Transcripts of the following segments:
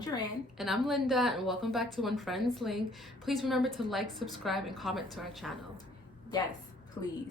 I'm Juran. And I'm Linda, and welcome back to When Friends Link. Please remember to like, subscribe, and comment to our channel. Yes, please.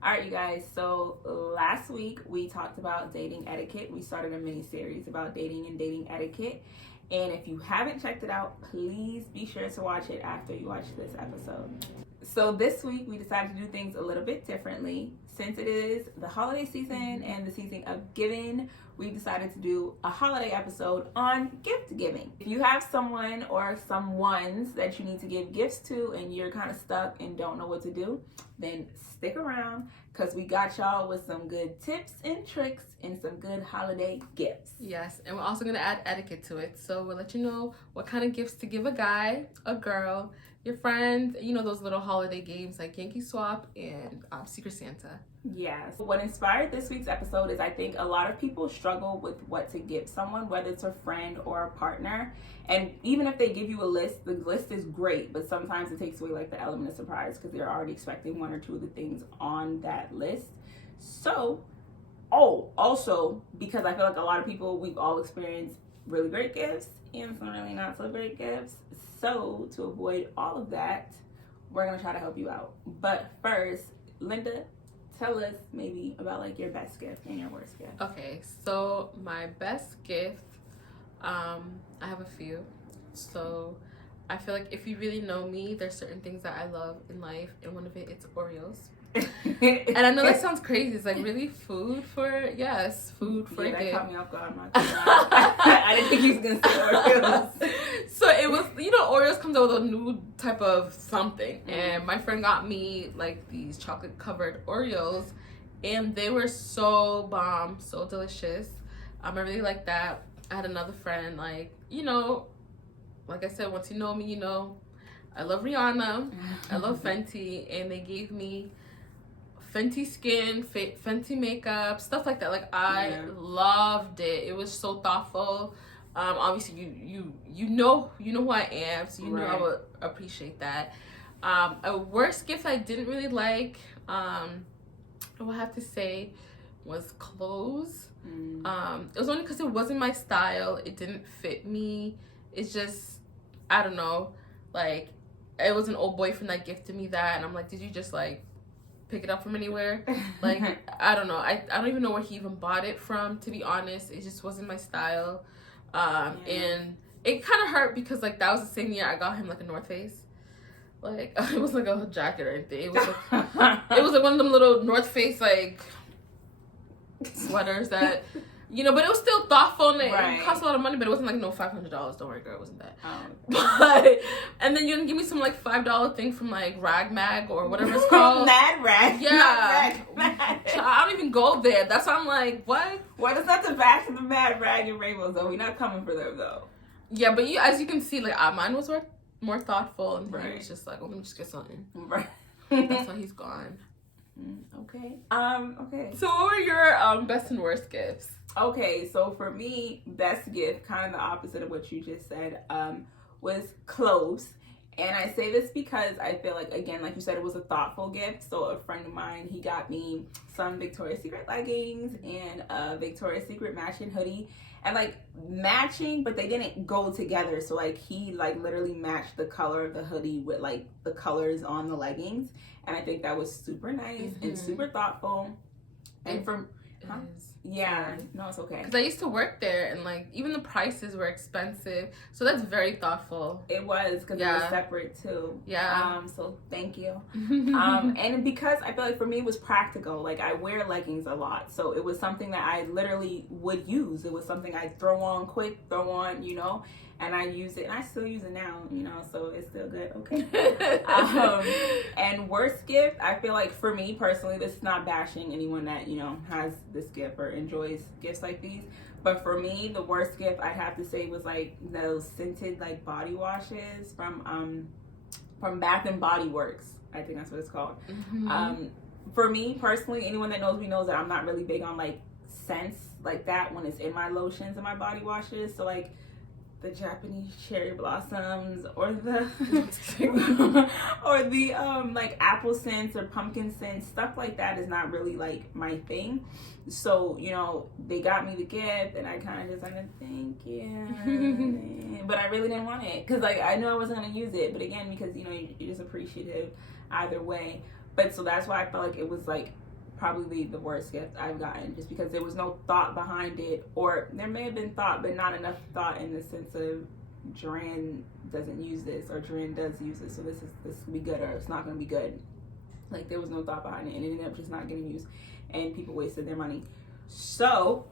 All right, you guys. So last week we talked about dating etiquette. We started a mini series about dating and dating etiquette. And if you haven't checked it out, please be sure to watch it after you watch this episode. So this week we decided to do things a little bit differently. Since it is the holiday season and the season of giving, we decided to do a holiday episode on gift giving. If you have someone or some ones that you need to give gifts to and you're kind of stuck and don't know what to do, then stick around because we got y'all with some good tips and tricks and some good holiday gifts. Yes, and we're also going to add etiquette to it. So we'll let you know what kind of gifts to give a guy, a girl, your friend, you know, those little holiday games like Yankee Swap and Secret Santa. Yes. What inspired this week's episode is I think a lot of people struggle with what to give someone, whether it's a friend or a partner. And even if they give you a list, the list is great, but sometimes it takes away like the element of surprise because they're already expecting one or two of the things on that list. So, also, because I feel like a lot of people, we've all experienced really great gifts and some really not so great gifts. So to avoid all of that, we're going to try to help you out. But first, Linda, tell us maybe about like your best gift and your worst gift. Okay, so my best gift, I have a few. So I feel like if you really know me, there's certain things that I love in life, and one of it's Oreos. And I know that sounds crazy. It's like really food for a gift. That caught me off guard. I didn't think he was gonna say Oreos. So it was, you know, Oreos comes out with a new type of something, and my friend got me like these chocolate covered Oreos, and they were so bomb, so delicious. I really like that. I had another friend, like, you know, like I said, once you know me, you know, I love Rihanna, I love Fenty, and they gave me Fenty skin, Fenty makeup, stuff like that. Like I loved it. It was so thoughtful. Obviously you know who I am, so you know I would appreciate that. A worst gift I didn't really like, I would have to say, was clothes. It was only because it wasn't my style. It didn't fit me. It's just, I don't know, like it was an old boyfriend that gifted me that, and I'm like, did you just like pick it up from anywhere? Like I don't know. I don't even know where he even bought it from, to be honest. It just wasn't my style. And it kind of hurt because like that was the same year I got him like a North Face. Like it was like a jacket or anything. It was like one of them little North Face like sweaters that, you know, but it was still thoughtful and it cost a lot of money, but it wasn't like no $500. Don't worry, girl, it wasn't that. But and then you can give me some like $5 thing from like Rag Mag or whatever it's called. Mad Rag. Yeah. Rag Mag. I don't even go there. That's why I'm like, what? Well, it's not the back of the Mad Rag and Rainbows though. We're not coming for them though. Yeah, but as you can see, like mine was more thoughtful, and he was just like, oh, let me just get something. Right. That's why he's gone. Okay. Okay. So what were your best and worst gifts? Okay, so for me, best gift, kind of the opposite of what you just said, was clothes. And I say this because I feel like, again, like you said, it was a thoughtful gift. So a friend of mine, he got me some Victoria's Secret leggings and a Victoria's Secret matching hoodie. And like matching, but they didn't go together. So like he like literally matched the color of the hoodie with like the colors on the leggings. And I think that was super nice and super thoughtful. And from yeah, no, it's okay. Because I used to work there, and like even the prices were expensive, so that's very thoughtful. It was because it was separate too. Yeah. So thank you. And because I feel like for me it was practical. Like I wear leggings a lot, so it was something that I literally would use. It was something I throw on quick, you know. And I use it, and I still use it now, you know, so it's still good. Okay. And worst gift, I feel like for me personally, this is not bashing anyone that, you know, has this gift or enjoys gifts like these. But for me, the worst gift I'd have to say was like those scented like body washes from Bath and Body Works. I think that's what it's called. For me personally, anyone that knows me knows that I'm not really big on like scents like that when it's in my lotions and my body washes. So like the Japanese cherry blossoms or the or the like apple scents or pumpkin scents. Stuff like that is not really like my thing. So, you know, they got me the gift and I kind of just like, thank you. But I really didn't want it because like I knew I wasn't going to use it. But again, because, you know, you're just appreciative either way. But so that's why I felt like it was like probably the worst gift I've gotten, just because there was no thought behind it, or there may have been thought but not enough thought in the sense of Juran doesn't use this or Juran does use this, so this will be good or it's not going to be good. Like there was no thought behind it and it ended up just not getting used and people wasted their money. So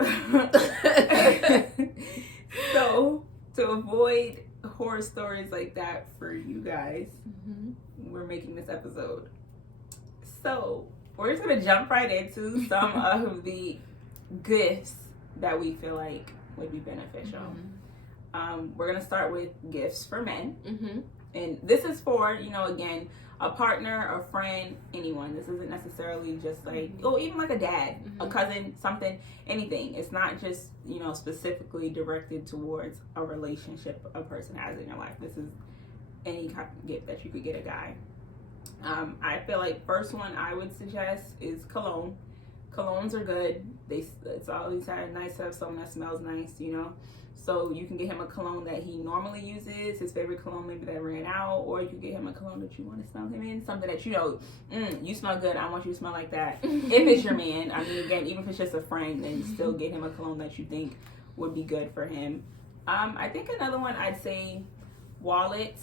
so to avoid horror stories like that for you guys, we're making this episode. So we're just going to jump right into some of the gifts that we feel like would be beneficial. We're going to start with gifts for men. And this is for, you know, again, a partner, a friend, anyone. This isn't necessarily just like, oh, even like a dad, a cousin, something, anything. It's not just, you know, specifically directed towards a relationship a person has in your life. This is any kind of gift that you could get a guy. I feel like first one I would suggest is cologne. Colognes are good. It's always nice to have something that smells nice, you know. So you can get him a cologne that he normally uses, his favorite cologne maybe that ran out, or you can get him a cologne that you want to smell him in, something that you know, you smell good, I want you to smell like that. If it's your man, I mean, again, even if it's just a friend, then still get him a cologne that you think would be good for him. I think another one I'd say wallets.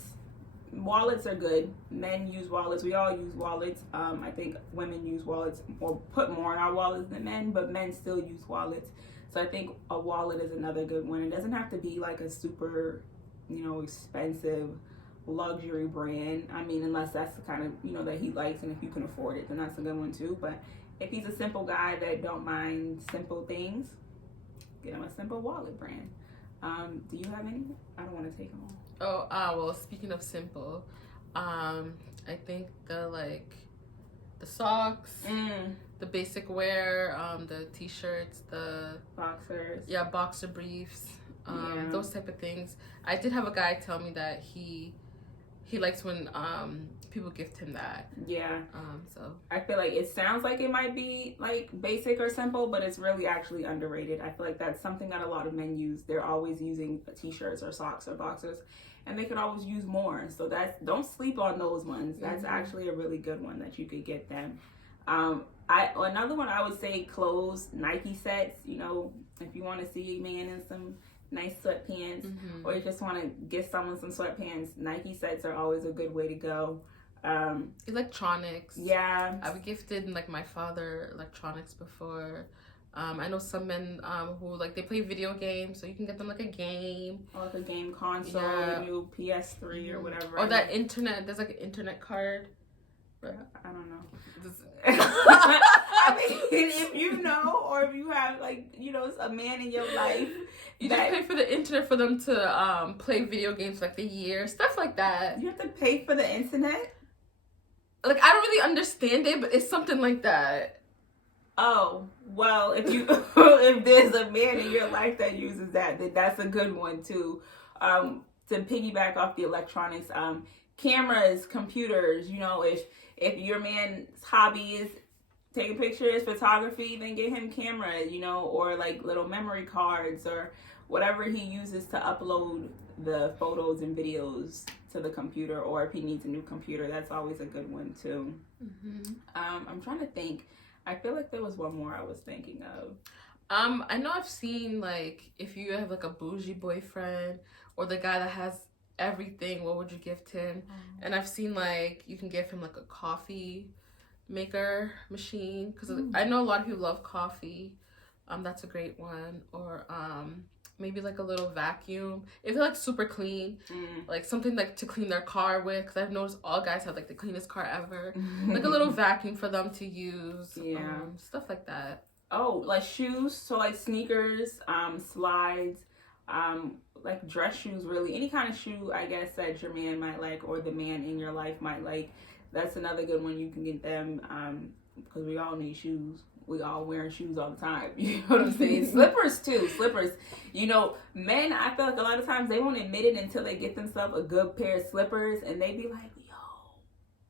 Wallets are good. Men use wallets. We all use wallets. I think women use wallets or put more in our wallets than men, but men still use wallets. So I think a wallet is another good one. It doesn't have to be like a super, you know, expensive luxury brand. I mean, unless that's the kind of, you know, that he likes, and if you can afford it, then that's a good one too. But if he's a simple guy that don't mind simple things, get him a simple wallet brand. Do you have any? I don't want to take them all. Well, speaking of simple, I think the socks, the basic wear, the t-shirts, the boxers, boxer briefs, those type of things. I did have a guy tell me that he likes when people gift him that. So I feel like it sounds like it might be like basic or simple, but it's really actually underrated. I feel like that's something that a lot of men use. They're always using t-shirts or socks or boxers, and they could always use more. So don't sleep on those ones. That's actually a really good one that you could get them. Another one I would say clothes, Nike sets. You know, if you want to see a man in some nice sweatpants, or you just want to get someone some sweatpants, Nike sets are always a good way to go. Electronics. Yeah. I've gifted like my father electronics before. I know some men who like they play video games, so you can get them like a game. Or like a game console, a new PS3 or whatever. Or that internet, there's like an internet card. I don't know. I mean, if you know, or if you have like, you know, a man in your life, you just pay for the internet for them to play video games like the year, stuff like that. You have to pay for the internet? Like, I don't really understand it, but it's something like that. Oh, well, if there's a man in your life that uses that, then that's a good one too. To piggyback off the electronics, cameras, computers, you know, if your man's hobby is taking pictures, photography, then get him camera, you know, or like little memory cards or whatever he uses to upload the photos and videos to the computer, or if he needs a new computer, that's always a good one too. I'm trying to think. I feel like there was one more I was thinking of. I know I've seen like if you have like a bougie boyfriend or the guy that has everything, what would you gift him? And I've seen like you can give him like a coffee maker machine, because I know a lot of people love coffee. That's a great one. Or maybe like a little vacuum if they're like super clean, like something like to clean their car with, because I've noticed all guys have like the cleanest car ever. Like a little vacuum for them to use, stuff like that. Oh, like shoes, so like sneakers, slides, like dress shoes, really any kind of shoe I guess that your man might like, or the man in your life might like. That's another good one you can get them, because we all need shoes. we all wearing shoes all the time. You know what I'm saying? Slippers too. Slippers. You know, men, I feel like a lot of times they won't admit it until they get themselves a good pair of slippers, and they be like, yo,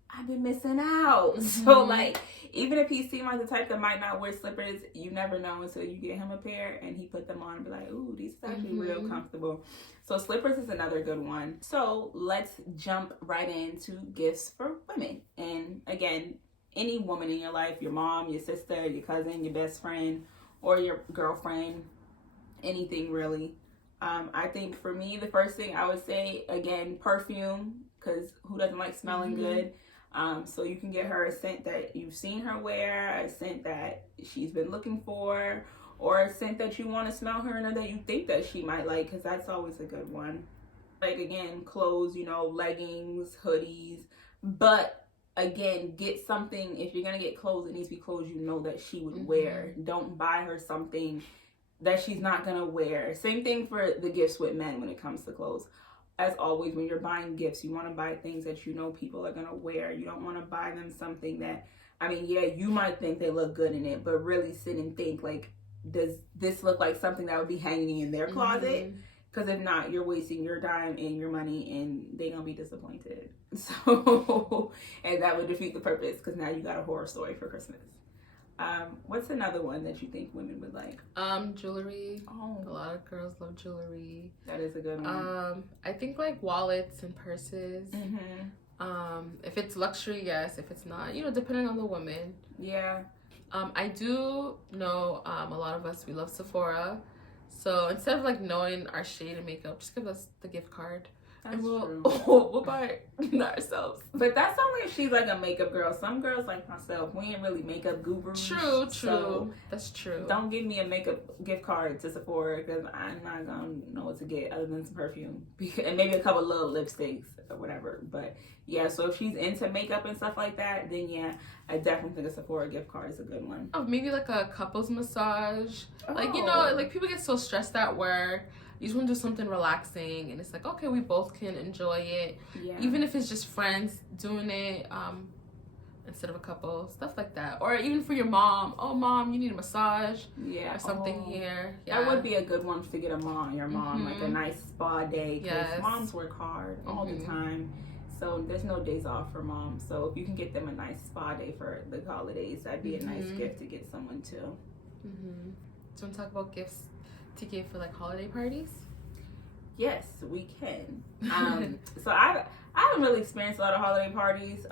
I've been missing out. Mm-hmm. So like, even if he seems like the type that might not wear slippers, you never know until you get him a pair and he put them on and be like, ooh, these are actually real comfortable. So slippers is another good one. So let's jump right into gifts for women. And again, any woman in your life, your mom, your sister, your cousin, your best friend, or your girlfriend, anything really. I think for me, the first thing I would say, again, perfume, because who doesn't like smelling good? So you can get her a scent that you've seen her wear, a scent that she's been looking for, or a scent that you want to smell her in, or that you think that she might like, because that's always a good one. Like, again, clothes, you know, leggings, hoodies, but again, get something. If you're gonna get clothes, it needs to be clothes you know that she would wear. Don't buy her something that she's not gonna wear. Same thing for the gifts with men when it comes to clothes. As always, when you're buying gifts, you want to buy things that you know people are gonna wear. You don't want to buy them something that, I mean, yeah, you might think they look good in it, but really sit and think, like, does this look like something that would be hanging in their closet? Because if not, you're wasting your time and your money, and they're gonna be disappointed. So, and that would defeat the purpose, because now you got a horror story for Christmas. What's another one that you think women would like? Jewelry. Oh, a lot of girls love jewelry. That is a good one. I think like wallets and purses. If it's luxury, yes. If it's not, you know, depending on the woman. Yeah. I do know a lot of us, we love Sephora. So instead of like knowing our shade of makeup, just give us the gift card. That's and true. We'll buy it ourselves. But that's only if she's like a makeup girl. Some girls like myself, we ain't really makeup gurus. True. So that's true. don't give me a makeup gift card to Sephora, because I'm not gonna know what to get other than some perfume and maybe a couple little lipsticks or whatever. But yeah, so if she's into makeup and stuff like that, then yeah, I definitely think a Sephora gift card is a good one. Oh, maybe like a couples massage. Like, you know, like people get so stressed at work. You just want to do something relaxing, and it's like, okay, we both can enjoy it. Yeah. Even if it's just friends doing it, instead of a couple, stuff like that. Or even for your mom. Oh, mom, you need a massage. Yeah. Or something here. Yeah. That would be a good one to get your mom, like a nice spa day. Because moms work hard all the time. So there's no days off for moms. So if you can get them a nice spa day for the holidays, that'd be a nice gift to get someone too. Do you want to talk about gifts to give for like holiday parties? Yes, we can. So I haven't really experienced a lot of holiday parties.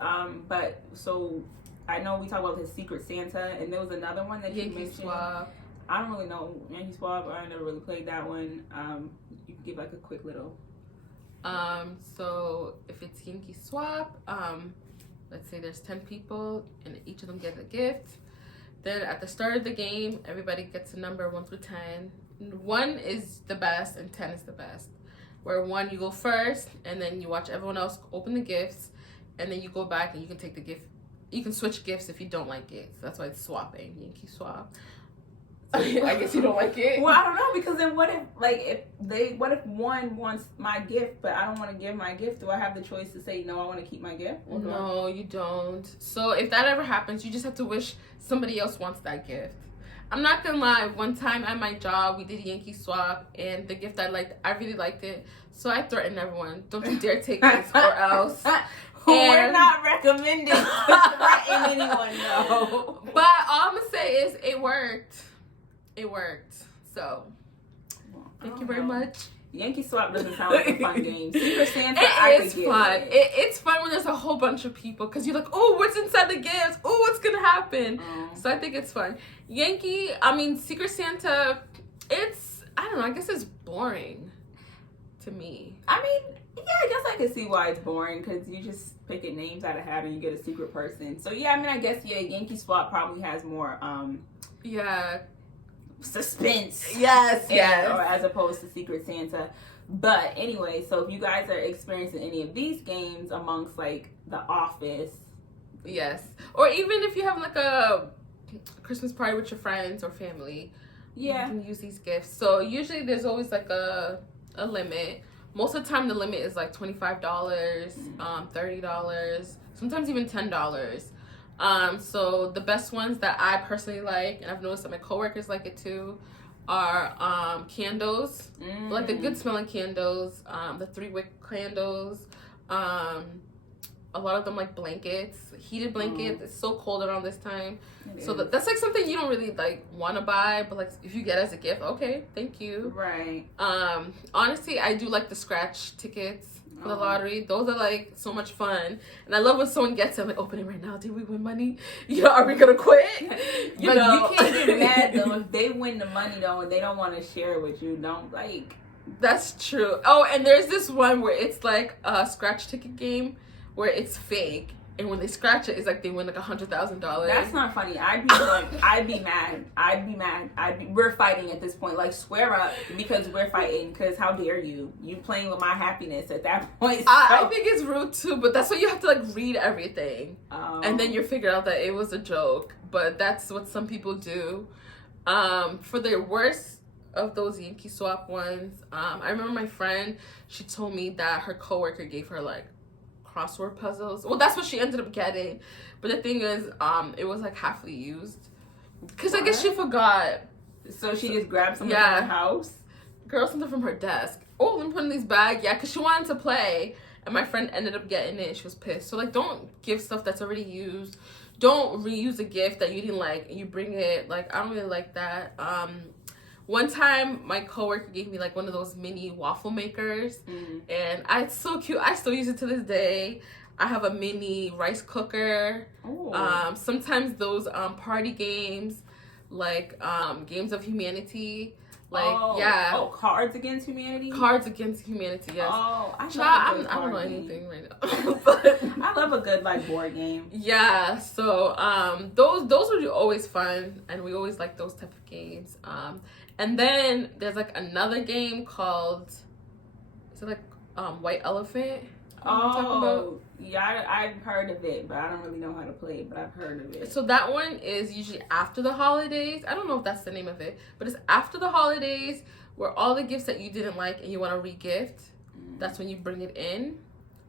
But so I know we talked about the Secret Santa, and there was another one that you mentioned. Swap. I don't really know Yankee Swap. I never really played that one. You can give like a quick little. So if it's Yankee Swap, let's say there's 10 people and each of them get a gift. Then at the start of the game, everybody gets a number 1 through 10. 1 is the best and 10 is the best. Where 1, you go first, and then you watch everyone else open the gifts, and then you go back and you can take the gift. You can switch gifts if you don't like it. So that's why it's swapping, Yankee Swap. I guess you don't like it. Well, I don't know, because then what if one wants my gift, but I don't want to give my gift? Do I have the choice to say no? I want to keep my gift. No, you don't. So if that ever happens, you just have to wish somebody else wants that gift. I'm not gonna lie. One time at my job, we did Yankee Swap, and the gift I liked, I really liked it. So I threatened everyone, "Don't you dare take this, or else." We're not recommending to threaten anyone, though. But all I'm gonna say is it worked. It worked. So, thank you very much. Yankee Swap doesn't sound like a fun game. Secret Santa, it is fun. It's fun when there's a whole bunch of people, because you're like, oh, what's inside the gifts? Oh, what's gonna happen? So I think it's fun. Secret Santa, I don't know, I guess it's boring to me. I mean, yeah, I guess I can see why it's boring, because you just picking names out of hat and you get a secret person. So yeah, I guess Yankee Swap probably has more suspense. Yes. Or as opposed to Secret Santa. But anyway, so if you guys are experiencing any of these games amongst like The Office. Yes. Or even if you have like a Christmas party with your friends or family. Yeah. You can use these gifts. So usually there's always like a limit. Most of the time the limit is like $25, $30, sometimes even $10. So the best ones that I personally like, and I've noticed that my coworkers like it too, are candles, like the good smelling candles, the 3-wick candles. A lot of them like blankets, heated blankets. It's so cold around this time, so that's like something you don't really like want to buy, but like if you get as a gift, okay, thank you. Right. Honestly, I do like the scratch tickets for the lottery. Those are like so much fun, and I love when someone gets them like, open it right now. Did we win money? You know, are we gonna quit? You know, you can't get mad though if they win the money though and they don't want to share it with you. Don't like. That's true. Oh, and there's this one where it's like a scratch ticket game where it's fake, and when they scratch it, it's like they win like $100,000. That's not funny. I'd be mad. We're fighting at this point. Like, square up because we're fighting. Because how dare you? You playing with my happiness at that point. So. I think it's rude too, but that's why you have to like read everything, and then you figure out that it was a joke. But that's what some people do. For the worst of those Yankee Swap ones, I remember my friend. She told me that her coworker gave her like crossword puzzles. Well, that's what she ended up getting, but the thing is, it was like halfly used because I guess she forgot. So she just grabbed something from her house. Girl, something from her desk. Oh, let me put in this bag. Yeah, because she wanted to play, and my friend ended up getting it. She was pissed. So like, don't give stuff that's already used. Don't reuse a gift that you didn't like and you bring it. Like, I don't really like that. One time, my coworker gave me like one of those mini waffle makers, and it's so cute. I still use it to this day. I have a mini rice cooker. Sometimes those party games, like Games of Humanity, like Cards Against Humanity. Cards Against Humanity, yes. I don't know anything right now, but I love a good like board game. Yeah, so those were always fun, and we always like those type of games. And then there's like another game called, is it like White Elephant? Yeah, I've heard of it, but I don't really know how to play it, but I've heard of it. So that one is usually after the holidays. I don't know if that's the name of it, but it's after the holidays where all the gifts that you didn't like and you want to re-gift, that's when you bring it in.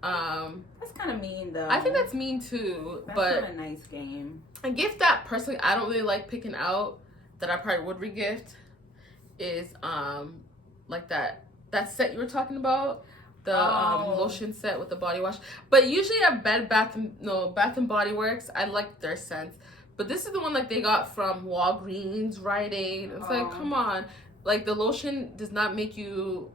That's kind of mean though. I think that's mean too, but not a nice game. A gift that personally I don't really like picking out that I probably would re-gift is like that set you were talking about, the lotion set with the body wash. But usually at Bath and Body Works, I like their scents. But this is the one like they got from Walgreens, Rite Aid. It's like, come on, like the lotion does not make you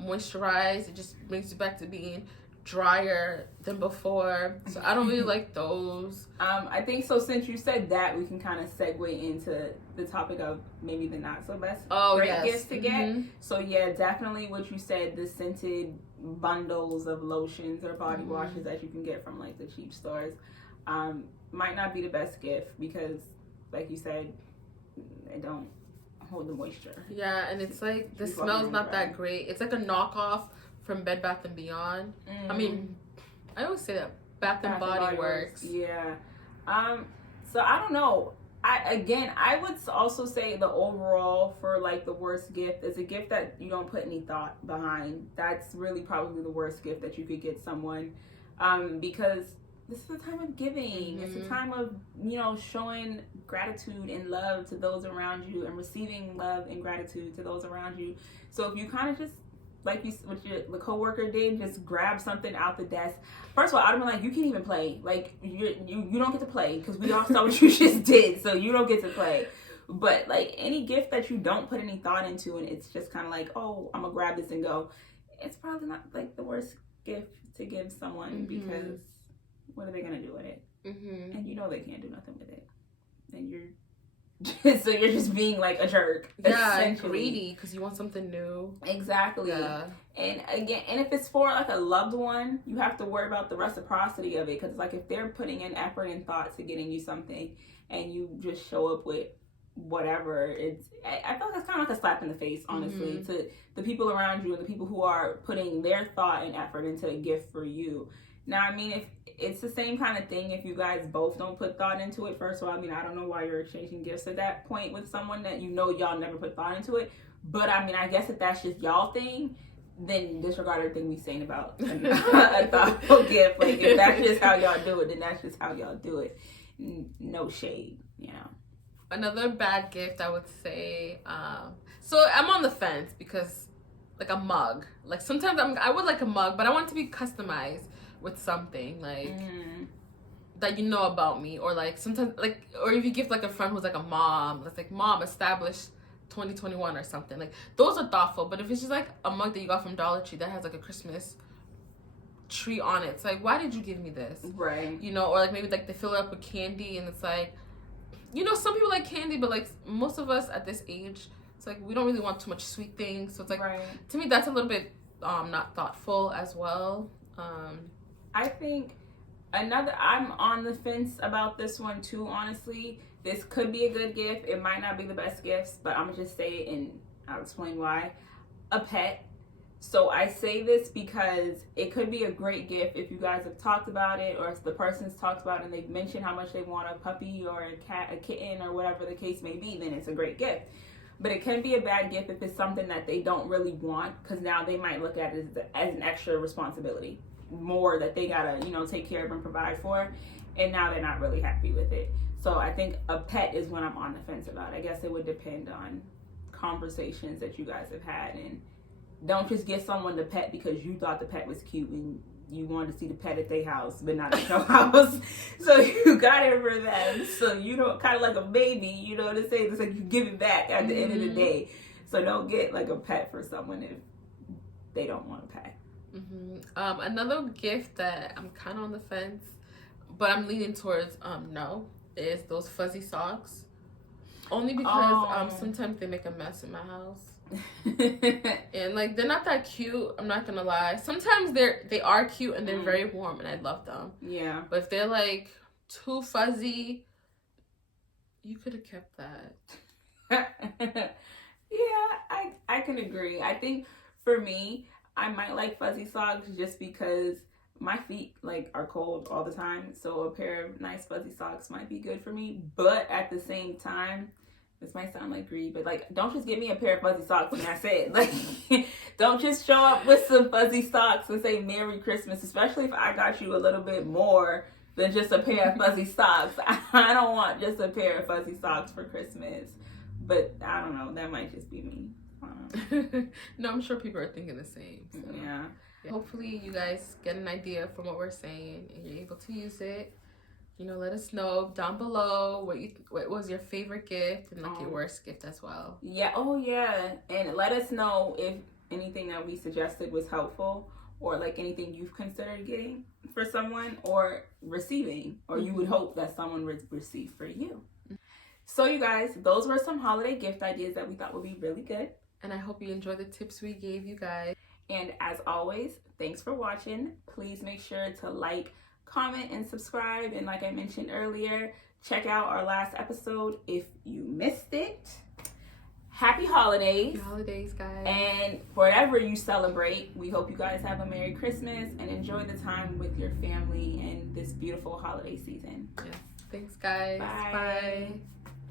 moisturize. It just brings you back to being drier than before. So I don't really like those. I think so. Since you said that, we can kind of segue into the topic of maybe the not so best gifts to get. So yeah, definitely what you said, the scented bundles of lotions or body washes that you can get from like the cheap stores might not be the best gift because, like you said, they don't hold the moisture. Yeah, and it's like the smell's not that great. It's like a knockoff from Bed Bath & Beyond. I mean, I always say that Bath and Body Works. Yeah. So I don't know. I would also say the overall for like the worst gift is a gift that you don't put any thought behind. That's really probably the worst gift that you could get someone, because this is a time of giving. It's a time of, showing gratitude and love to those around you and receiving love and gratitude to those around you. So if you kind of just, like the coworker did, just grab something out the desk. First of all, I'd be like, you can't even play. Like, you don't get to play because we all saw what you just did, so you don't get to play. But like any gift that you don't put any thought into and it's just kind of like, oh, I'm gonna grab this and go, it's probably not like the worst gift to give someone because what are they gonna do with it? And they can't do nothing with it. And so you're just being like a jerk. Yeah, greedy because you want something new. Exactly. Yeah. And again, if it's for like a loved one, you have to worry about the reciprocity of it, because like if they're putting in effort and thought to getting you something and you just show up with whatever, I feel like it's kind of like a slap in the face, honestly, to the people around you and the people who are putting their thought and effort into a gift for you. Now, I mean, if it's the same kind of thing, if you guys both don't put thought into it, first of all, I mean, I don't know why you're exchanging gifts at that point with someone that y'all never put thought into it. But I mean, I guess if that's just y'all thing, then disregard everything we saying about a thoughtful gift. Like, if that's just how y'all do it, then that's just how y'all do it. no shade, you know. Another bad gift, I would say. So I'm on the fence because, like, a mug. Like, sometimes I would like a mug, but I want it to be customized with something like that you know about me, or like sometimes like, or if you give like a friend who's like a mom, that's like mom established 2021 or something. Like, those are thoughtful. But if it's just like a mug that you got from Dollar Tree that has like a Christmas tree on it, it's like, why did you give me this? Right. You know, or like maybe like they fill it up with candy and it's like, you know, some people like candy, but like most of us at this age, it's like we don't really want too much sweet things. So it's like, to me, that's a little bit not thoughtful as well. I think I'm on the fence about this one too, honestly. This could be a good gift. It might not be the best gifts, but I'm gonna just say it and I'll explain why. A pet. So I say this because it could be a great gift if you guys have talked about it, or if the person's talked about it and they've mentioned how much they want a puppy or a cat, a kitten, or whatever the case may be, then it's a great gift. But it can be a bad gift if it's something that they don't really want, because now they might look at it as an extra responsibility, more that they gotta, you know, take care of and provide for, and now they're not really happy with it. So I think a pet is when I'm on the fence about. I guess it would depend on conversations that you guys have had, and don't just get someone the pet because you thought the pet was cute and you wanted to see the pet at their house, but not at your house. So you got it for them. So you don't, kind of like a baby, you know what I'm saying? It's like you give it back at the end of the day. So don't get like a pet for someone if they don't want a pet. Another gift that I'm kind of on the fence, but I'm leaning towards no, is those fuzzy socks. Only because sometimes they make a mess in my house. And like, they're not that cute, I'm not gonna lie. Sometimes they are cute and they're very warm and I love them. Yeah. But if they're like too fuzzy, you could have kept that. Yeah, I can agree. I think for me, I might like fuzzy socks just because my feet like are cold all the time. So a pair of nice fuzzy socks might be good for me. But at the same time, this might sound like greed, but like, don't just give me a pair of fuzzy socks and that's it. Like, don't just show up with some fuzzy socks and say Merry Christmas, especially if I got you a little bit more than just a pair of fuzzy socks. I don't want just a pair of fuzzy socks for Christmas. But I don't know, that might just be me. No, I'm sure people are thinking the same. So. Yeah. Hopefully you guys get an idea from what we're saying and you're able to use it. You know, let us know down below what was your favorite gift and like your worst gift as well. Yeah. Oh yeah. And let us know if anything that we suggested was helpful, or like anything you've considered getting for someone or receiving, or you would hope that someone would receive for you. So you guys, those were some holiday gift ideas that we thought would be really good. And I hope you enjoyed the tips we gave you guys. And as always, thanks for watching. Please make sure to like, comment, and subscribe. And like I mentioned earlier, check out our last episode if you missed it. Happy holidays. Happy holidays, guys. And wherever you celebrate, we hope you guys have a Merry Christmas and enjoy the time with your family in this beautiful holiday season. Yes. Thanks, guys. Bye. Bye.